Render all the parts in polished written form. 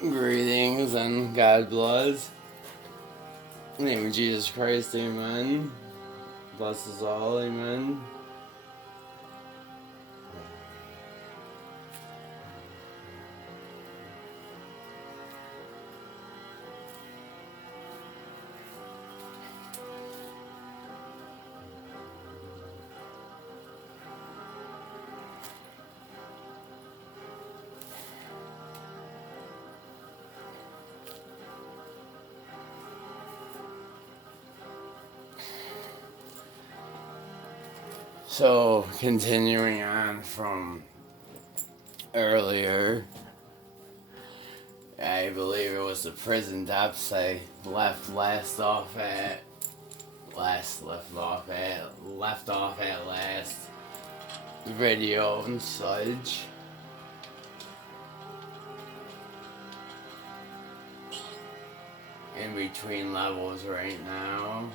Greetings and God bless. In the name of Jesus Christ, amen. Bless us all, amen. So, continuing on from earlier, I believe it was the prison depths I left off at last video and such. In between levels right now.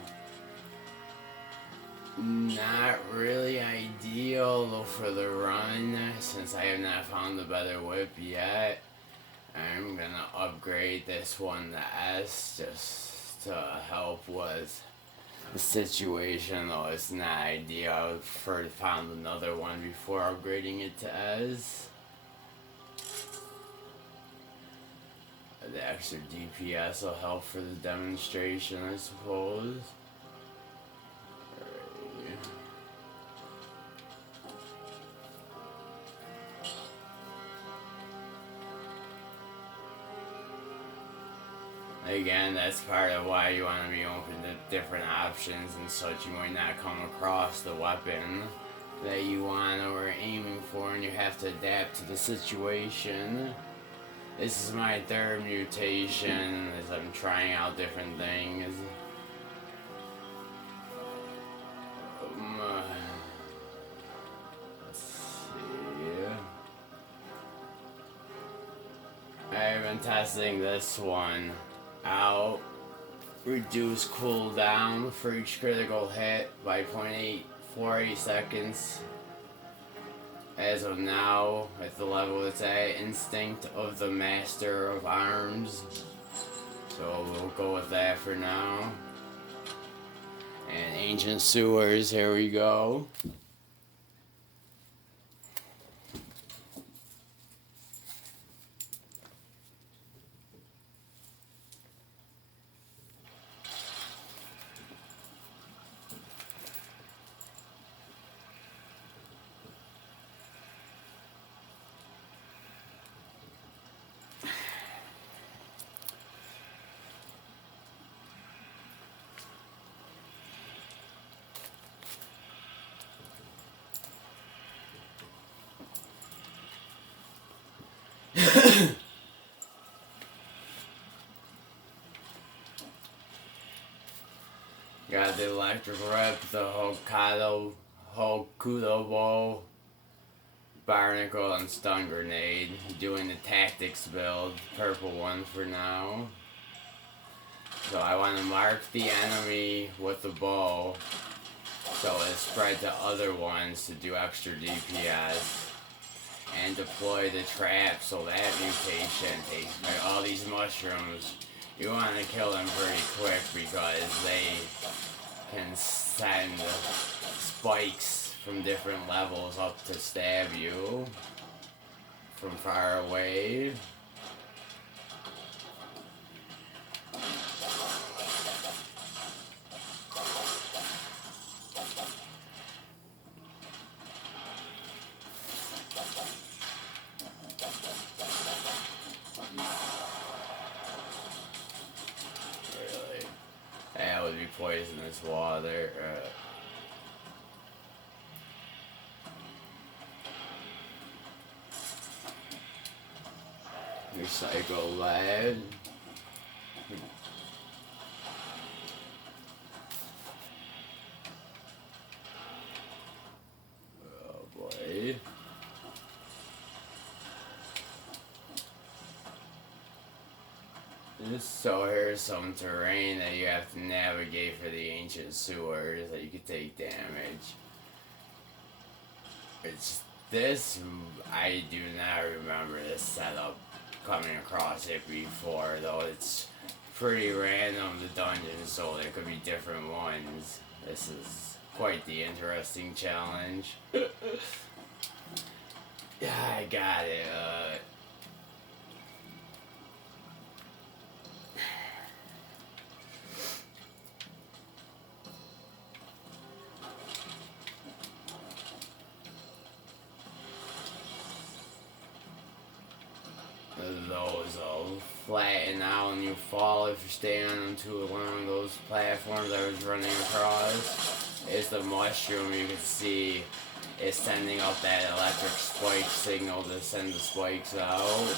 Not really ideal though for the run, since I have not found the better whip yet. I'm gonna upgrade this one to S just to help with the situation, though it's not ideal. I would prefer to find another one before upgrading it to S. The extra DPS will help for the demonstration, I suppose. Again, that's part of why you want to be open to different options and such. You might not come across the weapon that you want or are aiming for, and you have to adapt to the situation. This is my third mutation as I'm trying out different things. Let's see. I've been testing this one out. Reduce cooldown for each critical hit by 0.848 seconds. As of now, at the level it's at, Instinct of the Master of Arms. So we'll go with that for now. And Ancient Sewers, here we go. Got the Electric Rip, the Hokuto Bow, Barnacle, and Stun Grenade. Doing the Tactics build, purple one for now. So I want to mark the enemy with the bow so it spread to other ones to do extra DPS. And deploy the trap so that mutation takes all these mushrooms. You want to kill them pretty quick because they can send spikes from different levels up to stab you from far away. That would be poisonous water. Recycle lead. Oh boy. So here's some terrain that you have to navigate for the Ancient Sewers that you could take damage. It's this, I do not remember this setup coming across it before, though it's pretty random, the dungeons, so there could be different ones. This is quite the interesting challenge. Yeah, I got it. Those will flatten out and you fall if you stay on them too long. Those platforms I was running across is the mushroom. You can see it's sending out that electric spike signal to send the spikes out.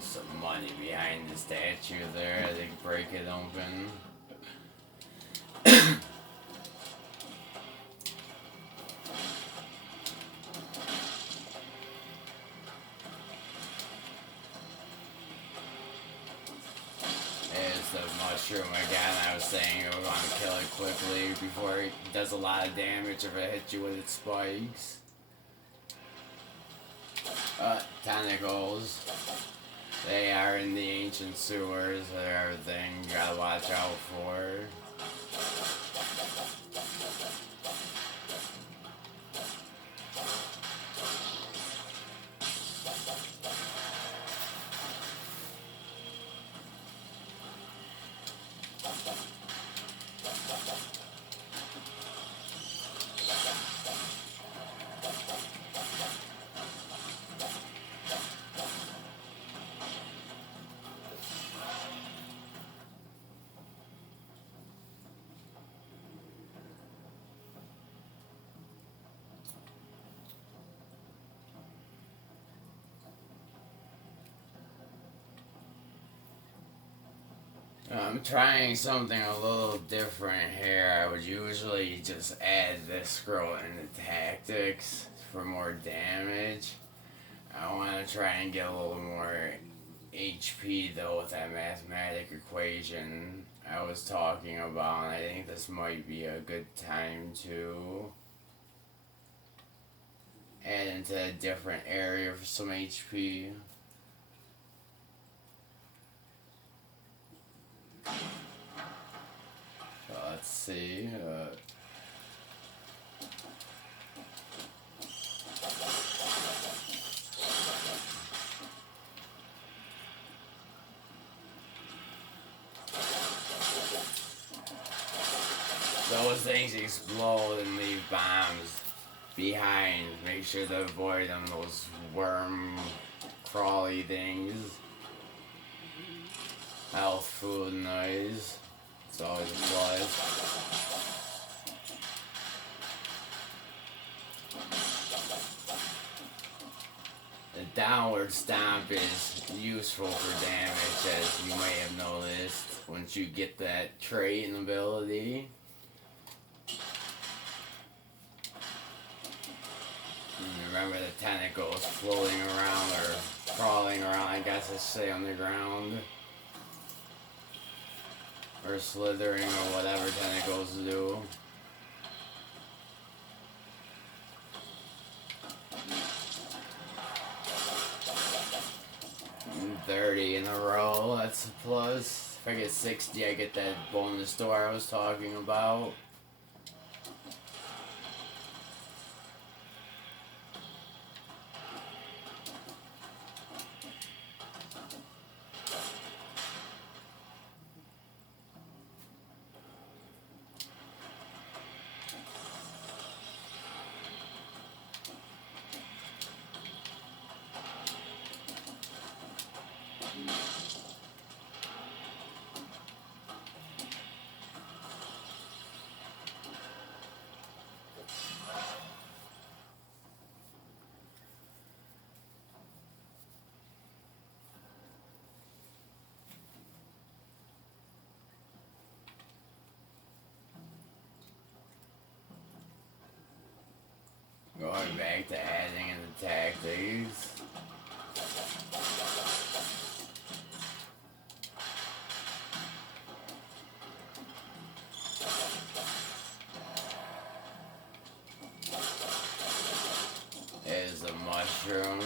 Some money behind the statue there as they break it open. There's the mushroom again. I was saying we want to kill it quickly before it does a lot of damage if it hits you with its spikes. Tentacles. They are in the ancient sewers. They're everything you gotta watch out for. I'm trying something a little different here. I would usually just add this scroll into tactics for more damage. I want to try and get a little more HP though with that mathematic equation I was talking about. I think this might be a good time to add into a different area for some HP. Let's see. Those things explode and leave bombs behind. Make sure to avoid them. Those worm crawly things. Health, food, noise. It's always a plus. The downward stomp is useful for damage, as you may have noticed, once you get that trait and ability. And remember the tentacles floating around, or crawling around, I guess I say, on the ground. Or slithering, or whatever tentacles do. 30 in a row, that's a plus. If I get 60, I get that bonus door I was talking about. back to adding in the tactics. Is a mushroom,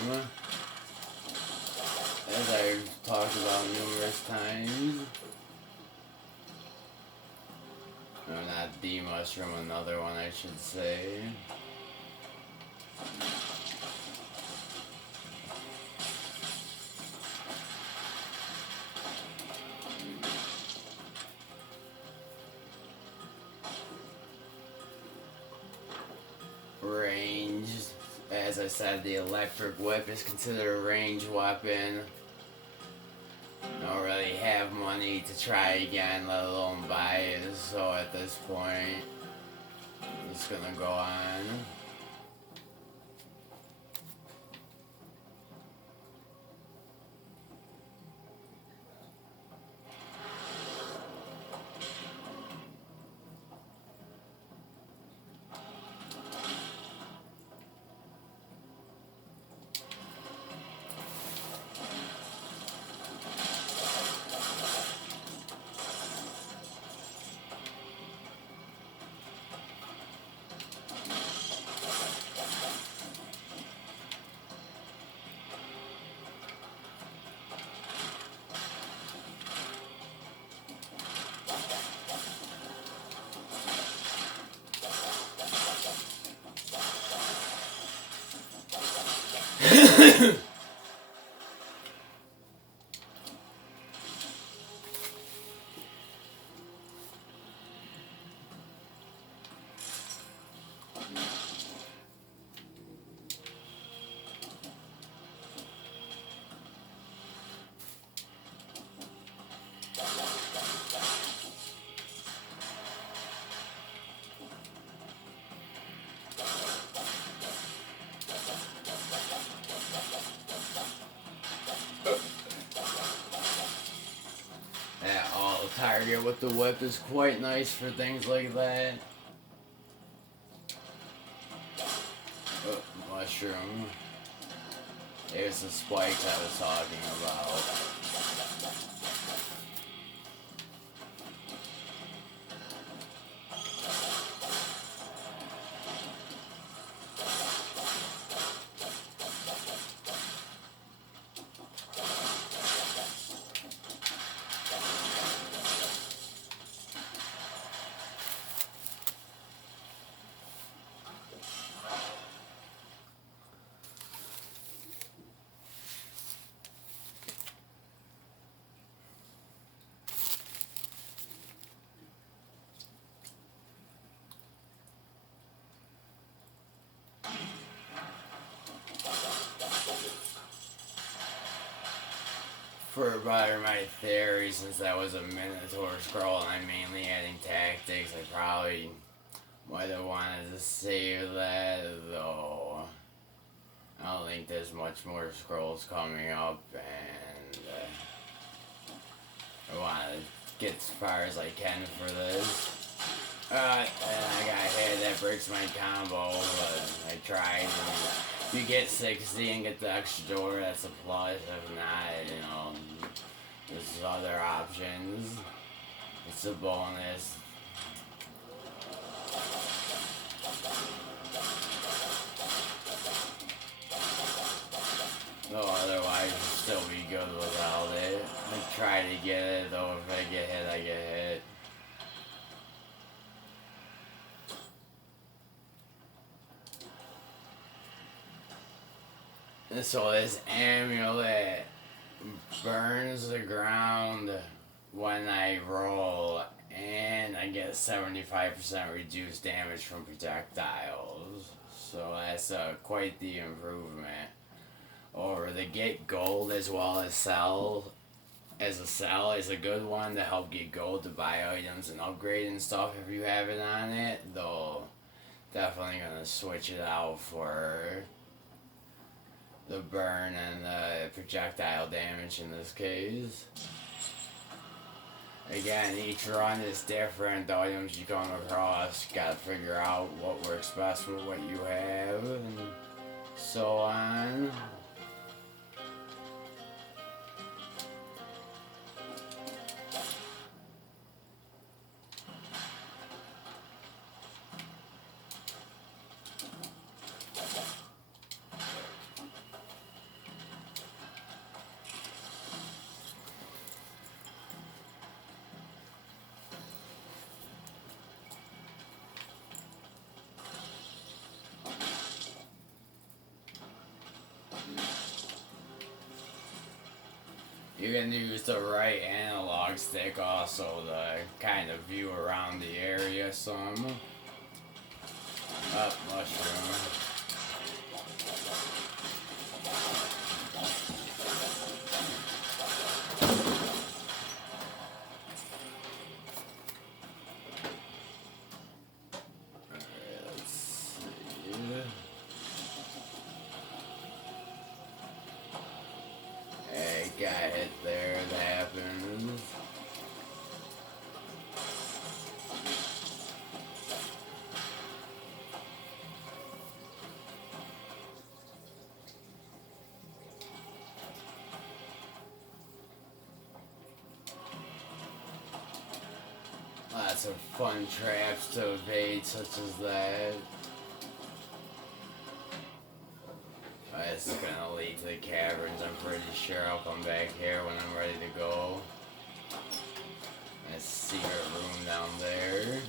as I've talked about numerous times. No, not the mushroom, another one I should say. Range. As I said, the electric whip is considered a range weapon. Don't really have money to try again, let alone buy it, so at this point, I'm just gonna go on. Target with the whip is quite nice for things like that. Oh, mushroom. There's the spikes I was talking about. For better my theory, since that was a Minotaur scroll and I'm mainly adding tactics, I probably might have wanted to save that, though. I don't think there's much more scrolls coming up, and I want to get as far as I can for this. And I got hit, that breaks my combo, but I tried, and if you get 60 and get the extra door, that's a plus. If not, you know, there's other options. It's a bonus. No, otherwise I'd still be good without it. I try to get it, though if I get hit, I get hit. And so this amulet burns the ground when I roll, and I get 75% reduced damage from projectiles. So that's quite the improvement. Or the get gold as well as sell. As a sell is a good one to help get gold to buy items and upgrade and stuff if you have it on it. Though definitely gonna switch it out for the burn and the projectile damage in this case. Again, each run is different. The items you come across, gotta figure out what works best with what you have, and so on. You can use the right analog stick also to kind of view around the area some. Up, mushroom. Let's see. Hey, got hit there, that happens. Lots of fun traps to evade, such as that. This is gonna lead to the caverns, I'm pretty sure. I'll come back here when I'm ready to go. There's a secret room down there.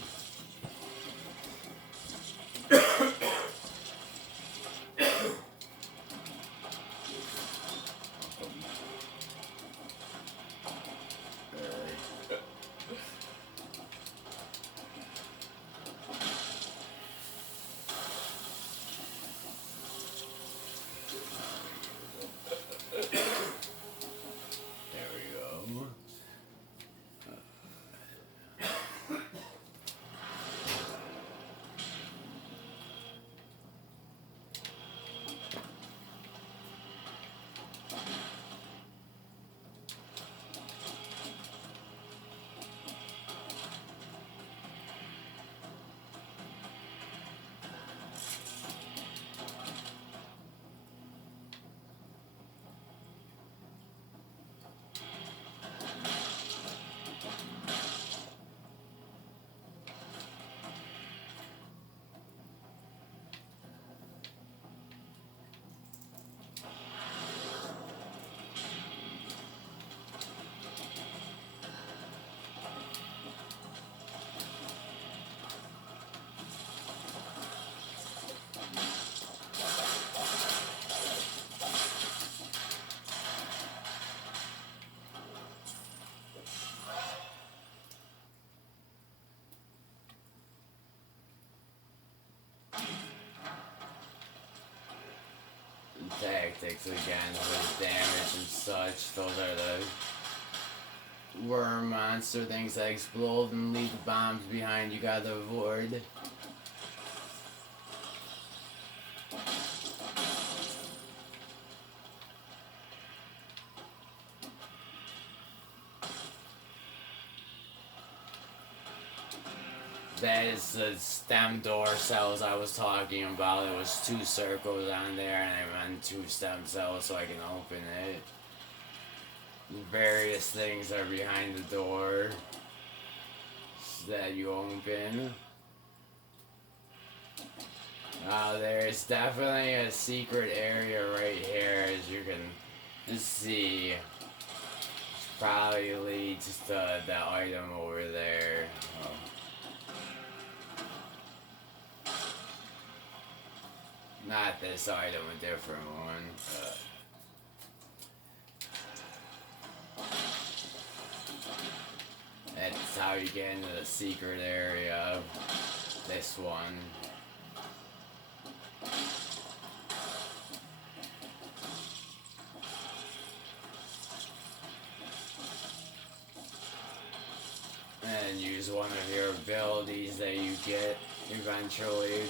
Tactics again with damage and such. Those are the worm monster things that explode and leave the bombs behind you gotta avoid. That is the stem door cells I was talking about. It was 2 circles on there and I run 2 stem cells so I can open it. Various things are behind the door that you open. There's definitely a secret area right here, as you can see. Which probably leads to the item over there. Not this item, a different one. That's how you get into the secret area. This one. And use one of your abilities that you get eventually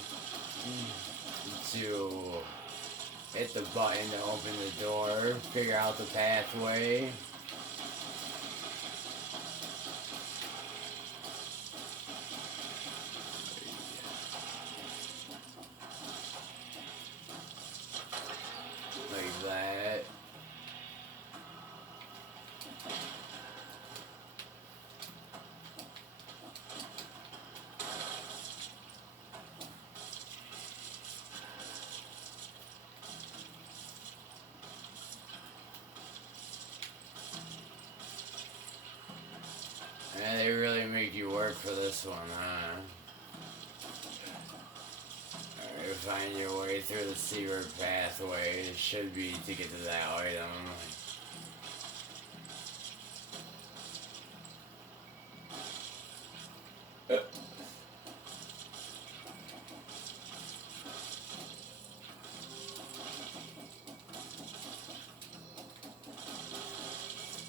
to hit the button to open the door, figure out the pathway. find your way through the secret pathway. It should be to get to that item.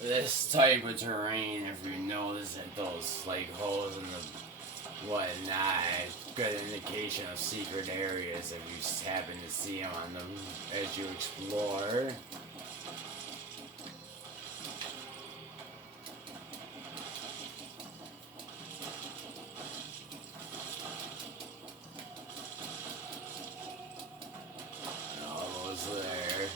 This type of terrain, if you notice that those like holes in the whatnot, good indication of secret areas if you happen to see them on them as you explore. Almost there.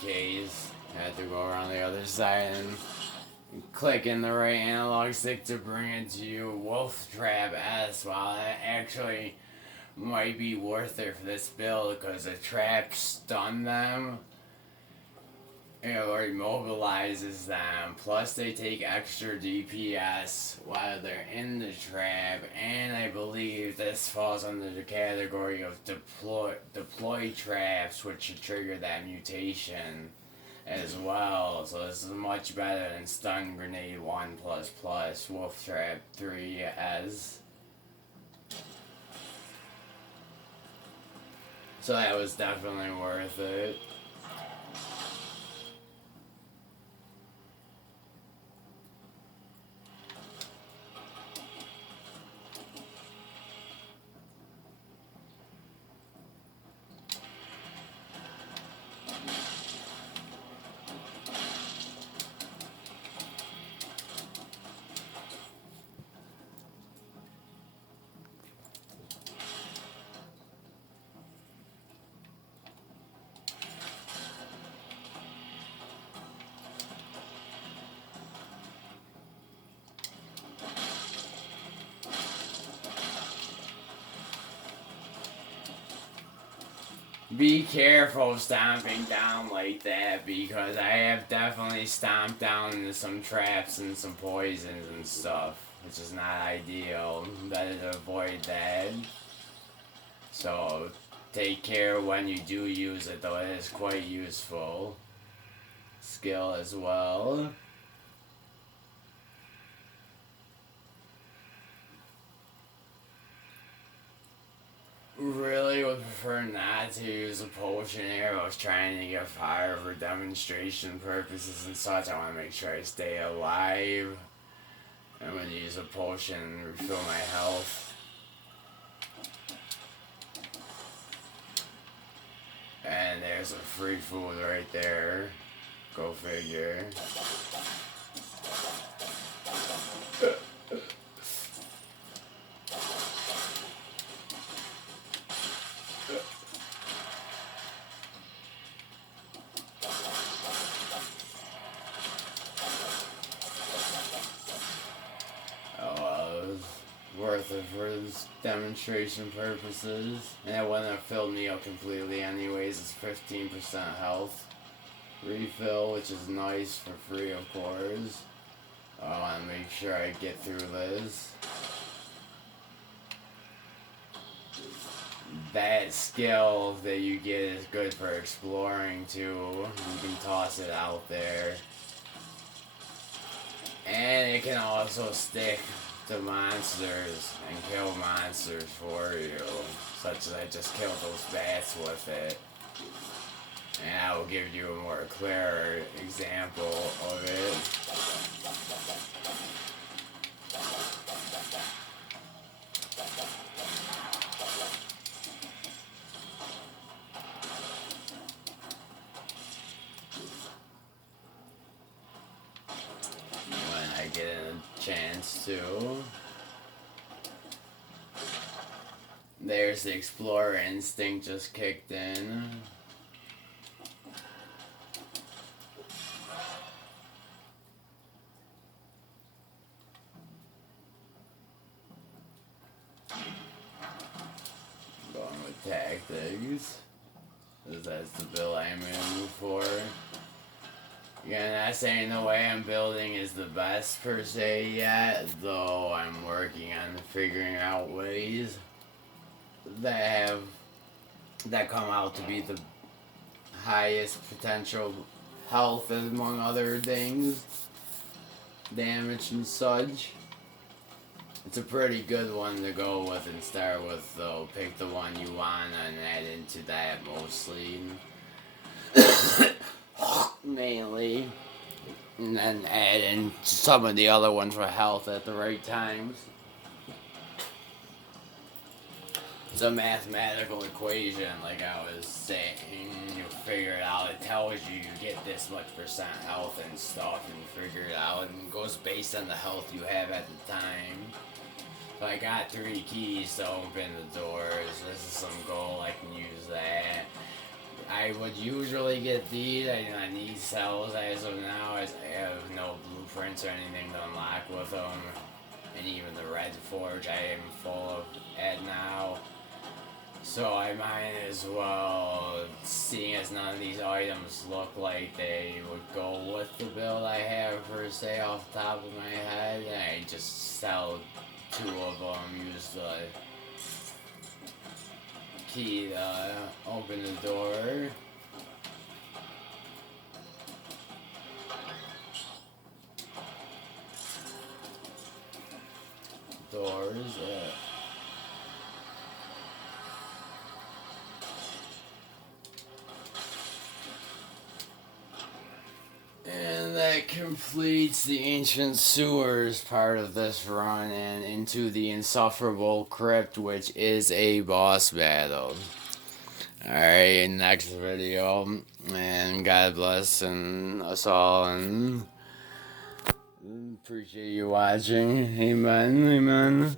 Case. I had to go around the other side and click in the right analog stick to bring it to you. Wolf Trap S. While that actually might be worth it for this build because the trap stun them, or immobilizes them, plus they take extra DPS while they're in the trap, and I believe this falls under the category of deploy traps, which should trigger that mutation as well. So this is much better than Stun Grenade 1++, Wolf Trap 3S. So that was definitely worth it. Be careful stomping down like that, because I have definitely stomped down into some traps and some poisons and stuff, which is not ideal. Better to avoid that. So take care when you do use it, though it is quite useful. Skill as well. Really would prefer not to use a potion here. I was trying to get fire for demonstration purposes and such. I want to make sure I stay alive. I'm going to use a potion and refill my health. And there's a free food right there. Go figure. Worth it for demonstration purposes. And it wouldn't have filled me up completely anyways. It's 15% health refill, which is nice for free, of course. I want to make sure I get through this. That skill that you get is good for exploring too. You can toss it out there. And it can also stick to monsters and kill monsters for you, such as I just killed those bats with it. And I will give you a more clear example of it. When I get a chance to. There's the explorer instinct just kicked in. Tactics. 'Cause that's the build I'm aiming for. Yeah, not saying the way I'm building is the best per se yet, though I'm working on figuring out ways that come out to be the highest potential health, among other things, damage and such. It's a pretty good one to go with and start with, though. Pick the one you want and add into that mostly. Mainly. And then add in some of the other ones for health at the right times. It's a mathematical equation, like I was saying. You figure it out. It tells you get this much percent health and stuff, and you figure it out. And it goes based on the health you have at the time. So I got 3 keys to open the doors. This is some goal. I can use that. I would usually get these. I do not need cells as of now, as I have no blueprints or anything to unlock with them. And even the red forge I am full of at now. So I might as well, seeing as none of these items look like they would go with the build I have per se off the top of my head, I just sell 2 of them, use the key to open the door. Doors, and that completes the ancient sewers part of this run and into the insufferable crypt, which is a boss battle. Alright, next video, and God bless and us all, and appreciate you watching. Amen, amen.